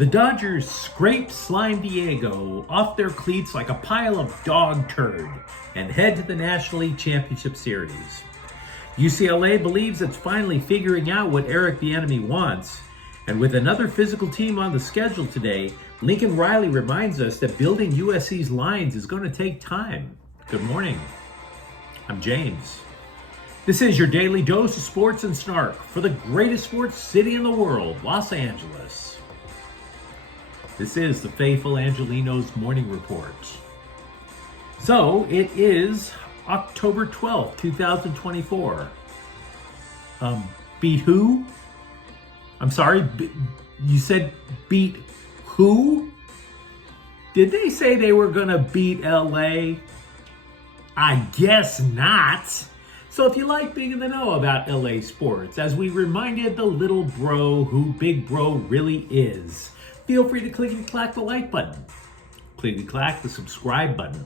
The Dodgers scrape Slime Diego off their cleats like a pile of dog turd and head to the National League Championship Series. UCLA believes it's finally figuring out what Eric the Enemy wants. And with another physical team on the schedule today, Lincoln Riley reminds us that building USC's lines is going to take time. Good morning. I'm James. This is your daily dose of sports and snark for the greatest sports city in the world, Los Angeles. This is the faithful Angelenos morning report. So it is October 12th, 2024. Beat who? I'm sorry, you said beat who? Did they say they were gonna beat LA? I guess not. So if you like being in the know about LA sports, as we reminded the little bro who Big Bro really is, feel free to click and clack the like button. Click and clack the subscribe button.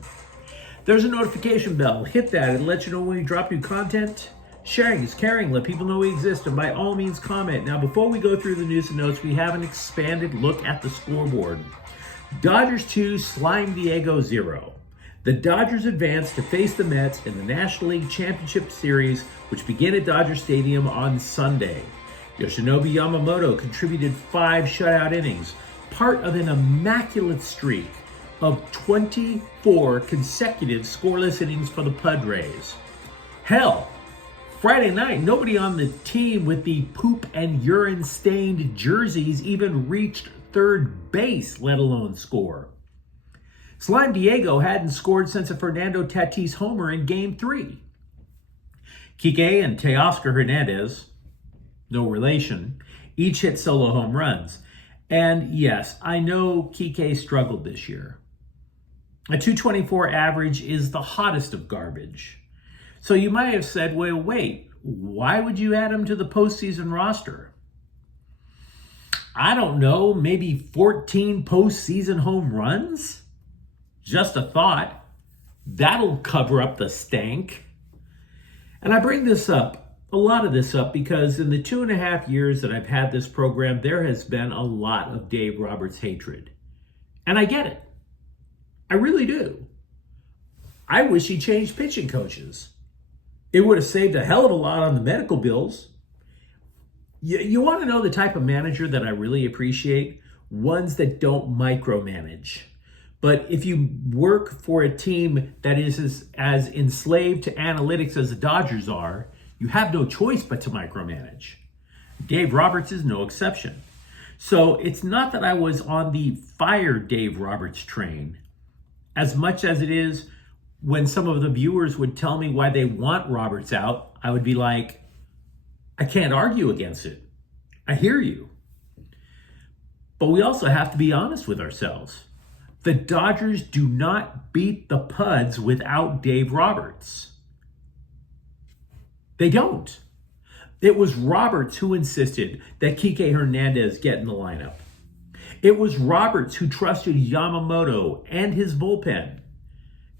There's a notification bell. Hit that and let you know when we drop new content. Sharing is caring. Let people know we exist, and by all means comment. Now, before we go through the news and notes, we have an expanded look at the scoreboard. Dodgers 2, Slime Diego 0. The Dodgers advance to face the Mets in the National League Championship Series, which begin at Dodger Stadium on Sunday. Yoshinobu Yamamoto contributed 5 shutout innings, part of an immaculate streak of 24 consecutive scoreless innings for the Padres. Hell, Friday night, nobody on the team with the poop and urine stained jerseys even reached third base, let alone score. Slime Diego hadn't scored since a Fernando Tatis homer in Game 3. Kike and Teoscar Hernandez, no relation, each hit solo home runs. And yes, I know Kike struggled this year. A 224 average is the hottest of garbage. So you might have said, well, wait, why would you add him to the postseason roster? I don't know, maybe 14 postseason home runs? Just a thought. That'll cover up the stank. And I bring this up, a lot of this up, because in the 2.5 years that I've had this program, there has been a lot of Dave Roberts hatred. And I get it. I really do. I wish he changed pitching coaches. It would have saved a hell of a lot on the medical bills. You want to know the type of manager that I really appreciate? Ones that don't micromanage. But if you work for a team that is as enslaved to analytics as the Dodgers are, you have no choice but to micromanage. Dave Roberts is no exception. So it's not that I was on the fire Dave Roberts train, as much as it is when some of the viewers would tell me why they want Roberts out, I would be like, I can't argue against it. I hear you. But we also have to be honest with ourselves. The Dodgers do not beat the Puds without Dave Roberts. They don't. It was Roberts who insisted that Kike Hernandez get in the lineup. It was Roberts who trusted Yamamoto and his bullpen.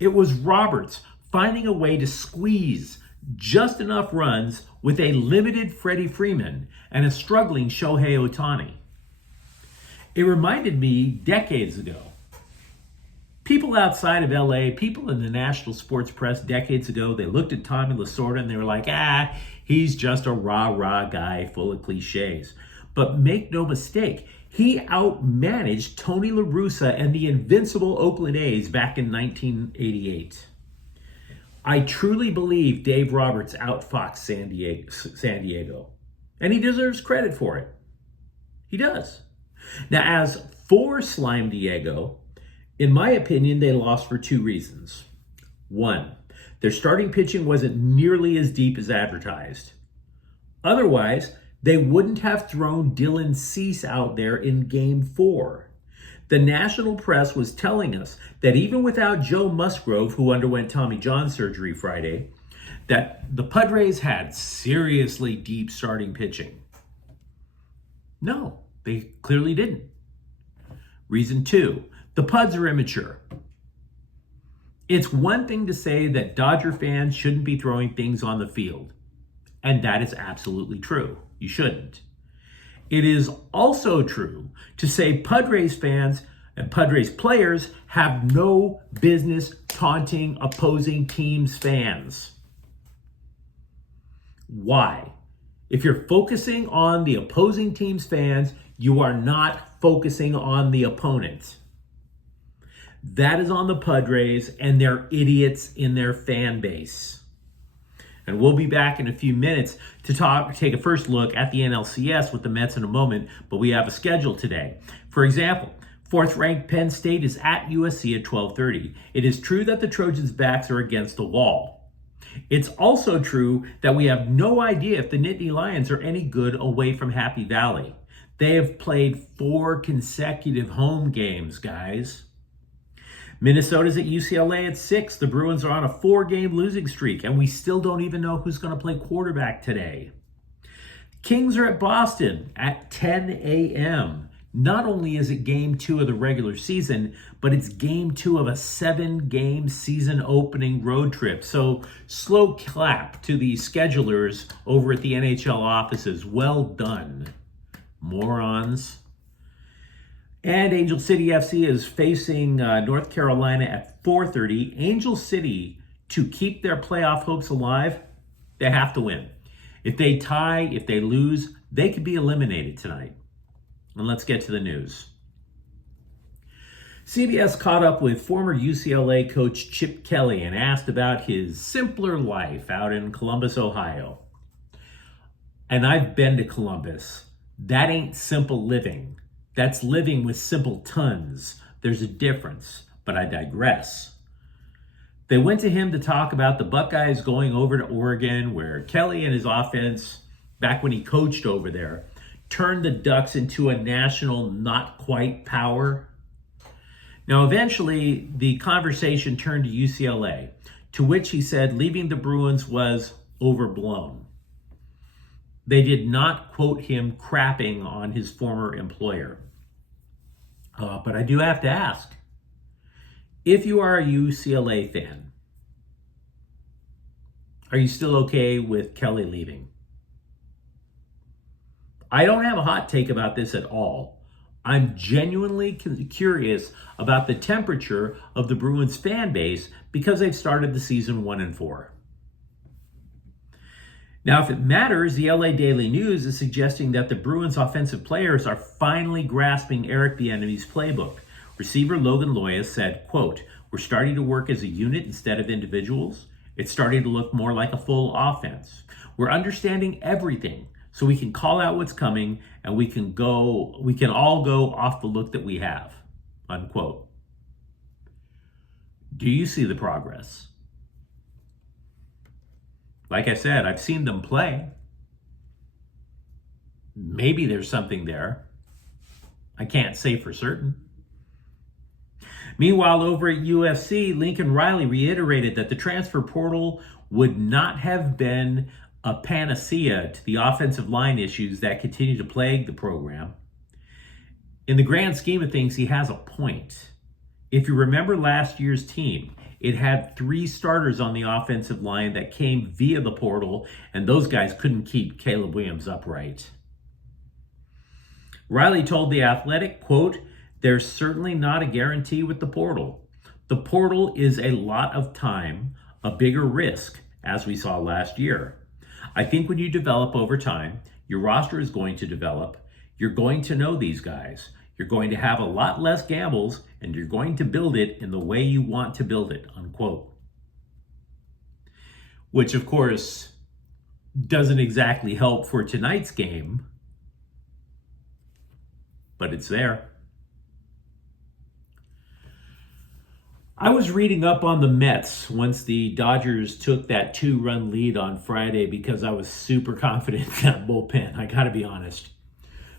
It was Roberts finding a way to squeeze just enough runs with a limited Freddie Freeman and a struggling Shohei Ohtani. It reminded me decades ago. People outside of LA, people in the national sports press decades ago, they looked at Tommy Lasorda and they were like, he's just a rah-rah guy full of cliches. But make no mistake, he outmanaged Tony La Russa and the invincible Oakland A's back in 1988. I truly believe Dave Roberts outfoxed San Diego. And he deserves credit for it. He does. Now, as for Slime Diego, in my opinion, they lost for 2 reasons. 1, their starting pitching wasn't nearly as deep as advertised. Otherwise, they wouldn't have thrown Dylan Cease out there in Game 4. The national press was telling us that even without Joe Musgrove, who underwent Tommy John surgery Friday, that the Padres had seriously deep starting pitching. No, they clearly didn't. Reason 2, the Puds are immature. It's one thing to say that Dodger fans shouldn't be throwing things on the field, and that is absolutely true. You shouldn't. It is also true to say Padres fans and Padres players have no business taunting opposing teams' fans. Why? If you're focusing on the opposing team's fans, you are not focusing on the opponent. That is on the Padres and their idiots in their fan base. And we'll be back in a few minutes to take a first look at the NLCS with the Mets in a moment, but we have a schedule today. For example, fourth-ranked Penn State is at USC at 12:30. It is true that the Trojans' backs are against the wall. It's also true that we have no idea if the Nittany Lions are any good away from Happy Valley. They have played 4 consecutive home games, guys. Minnesota's at UCLA at 6. The Bruins are on a 4-game losing streak, and we still don't even know who's going to play quarterback today. Kings are at Boston at 10 a.m. Not only is it game 2 of the regular season, but it's game 2 of a 7-game season opening road trip. So slow clap to the schedulers over at the NHL offices. Well done, morons. And Angel City FC is facing North Carolina at 4:30. Angel City, to keep their playoff hopes alive, they have to win. If they tie, if they lose, they could be eliminated tonight. And let's get to the news. CBS caught up with former UCLA coach Chip Kelly and asked about his simpler life out in Columbus, Ohio. And I've been to Columbus. That ain't simple living. That's living with simpletons. There's a difference, but I digress. They went to him to talk about the Buckeyes going over to Oregon, where Kelly and his offense, back when he coached over there, turned the Ducks into a national not quite power. Now, eventually, the conversation turned to UCLA, to which he said leaving the Bruins was overblown. They did not quote him crapping on his former employer. But I do have to ask, if you are a UCLA fan, are you still okay with Kelly leaving? I don't have a hot take about this at all. I'm genuinely curious about the temperature of the Bruins fan base because they've started the season 1-4. Now, if it matters, the LA Daily News is suggesting that the Bruins offensive players are finally grasping Eric Bieniemy's playbook. Receiver Logan Loya said, quote, "We're starting to work as a unit instead of individuals. It's starting to look more like a full offense. We're understanding everything so we can call out what's coming and we can all go off the look that we have," unquote. Do you see the progress? Like I said, I've seen them play. Maybe there's something there. I can't say for certain. Meanwhile, over at UFC, Lincoln Riley reiterated that the transfer portal would not have been a panacea to the offensive line issues that continue to plague the program. In the grand scheme of things, he has a point. If you remember last year's team, it had 3 starters on the offensive line that came via the portal, and those guys couldn't keep Caleb Williams upright. Riley told The Athletic, quote, "There's certainly not a guarantee with the portal. The portal is a lot of time, a bigger risk, as we saw last year. I think when you develop over time, your roster is going to develop. You're going to know these guys. You're going to have a lot less gambles, and you're going to build it in the way you want to build it," unquote. Which, of course, doesn't exactly help for tonight's game, but it's there. I was reading up on the Mets once the Dodgers took that 2-run lead on Friday because I was super confident in that bullpen. I got to be honest.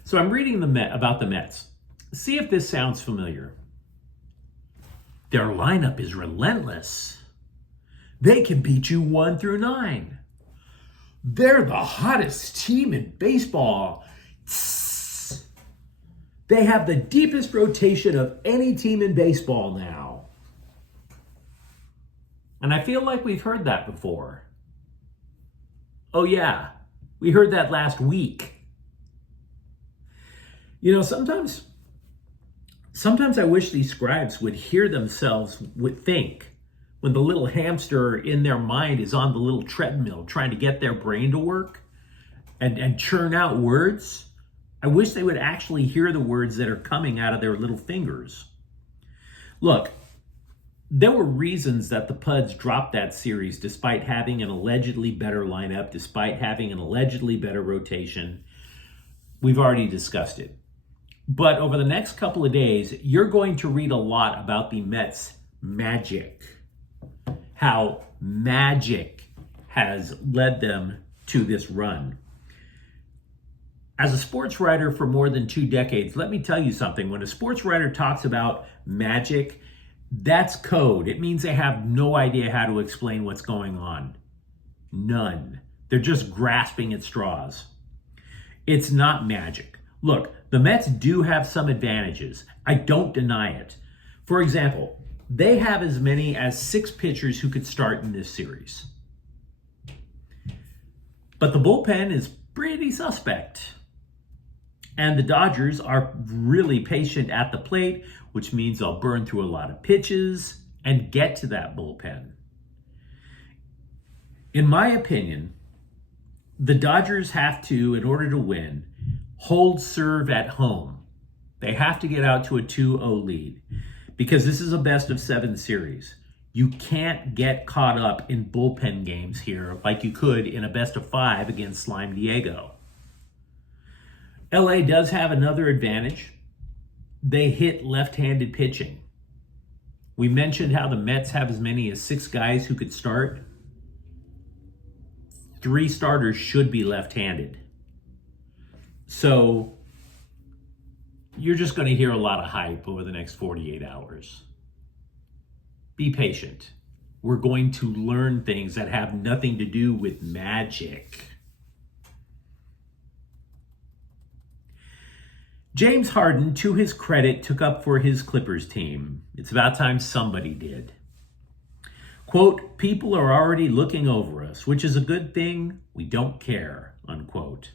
So I'm reading about the Mets. See if this sounds familiar. Their lineup is relentless. They can beat you 1 through 9. They're the hottest team in baseball. They have the deepest rotation of any team in baseball now. And I feel like we've heard that before. Oh yeah, we heard that last week. Sometimes I wish these scribes would hear themselves would think when the little hamster in their mind is on the little treadmill trying to get their brain to work and churn out words. I wish they would actually hear the words that are coming out of their little fingers. Look, there were reasons that the Puds dropped that series despite having an allegedly better lineup, despite having an allegedly better rotation. We've already discussed it. But over the next couple of days, you're going to read a lot about the Mets' magic. How magic has led them to this run. As a sports writer for more than 2 decades, let me tell you something. When a sports writer talks about magic, that's code. It means they have no idea how to explain what's going on. None. They're just grasping at straws. It's not magic. Look, the Mets do have some advantages. I don't deny it. For example, they have as many as 6 pitchers who could start in this series. But the bullpen is pretty suspect. And the Dodgers are really patient at the plate, which means they'll burn through a lot of pitches and get to that bullpen. In my opinion, the Dodgers have to, in order to win, hold serve at home. They have to get out to a 2-0 lead because this is a best-of-7 series. You can't get caught up in bullpen games here like you could in a best-of-5 against Slime Diego. LA does have another advantage. They hit left-handed pitching. We mentioned how the Mets have as many as 6 guys who could start. 3 starters should be left-handed. So you're just going to hear a lot of hype over the next 48 hours. Be patient. We're going to learn things that have nothing to do with magic. James Harden, to his credit, took up for his Clippers team. It's about time somebody did. Quote, people are already looking over us, which is a good thing. We don't care, unquote.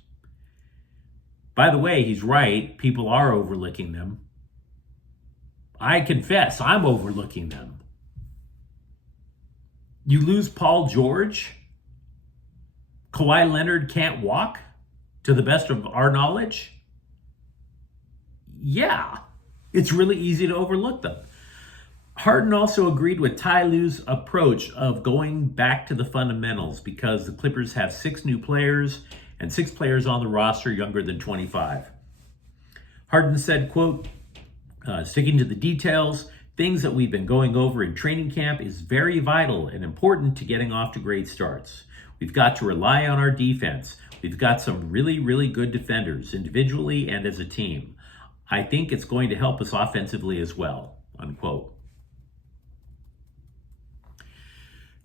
By the way, he's right. People are overlooking them. I confess, I'm overlooking them. You lose Paul George? Kawhi Leonard can't walk, to the best of our knowledge? Yeah, it's really easy to overlook them. Harden also agreed with Ty Lue's approach of going back to the fundamentals because the Clippers have 6 new players and 6 players on the roster younger than 25. Harden said, quote, sticking to the details, things that we've been going over in training camp is very vital and important to getting off to great starts. We've got to rely on our defense. We've got some really, really good defenders individually and as a team. I think it's going to help us offensively as well, unquote.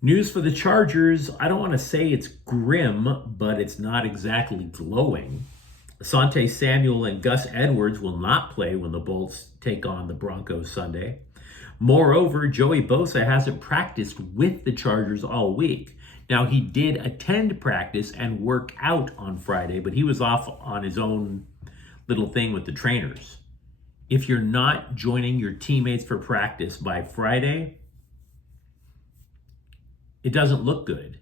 News for the Chargers. I don't want to say it's grim, but it's not exactly glowing. Asante Samuel and Gus Edwards will not play when the Bolts take on the Broncos Sunday. Moreover, Joey Bosa hasn't practiced with the Chargers all week. Now, he did attend practice and work out on Friday, but he was off on his own little thing with the trainers. If you're not joining your teammates for practice by Friday, it doesn't look good.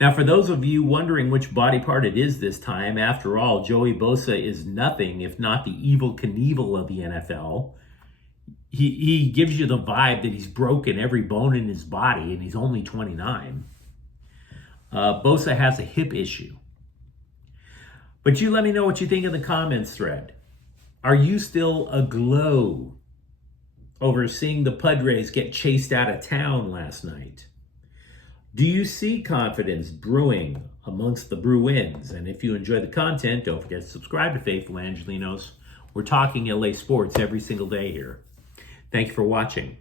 Now, for those of you wondering which body part it is this time, after all, Joey Bosa is nothing if not the Evel Knievel of the NFL. He gives you the vibe that he's broken every bone in his body, and he's only 29. Bosa has a hip issue. But you let me know what you think in the comments thread. Are you still aglow over seeing the Padres get chased out of town last night? Do you see confidence brewing amongst the Bruins? And if you enjoy the content, don't forget to subscribe to Faithful Angelenos. We're talking LA sports every single day here. Thank you for watching.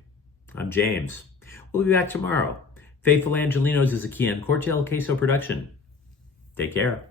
I'm James. We'll be back tomorrow. Faithful Angelenos is a Kian Cortel Queso production. Take care.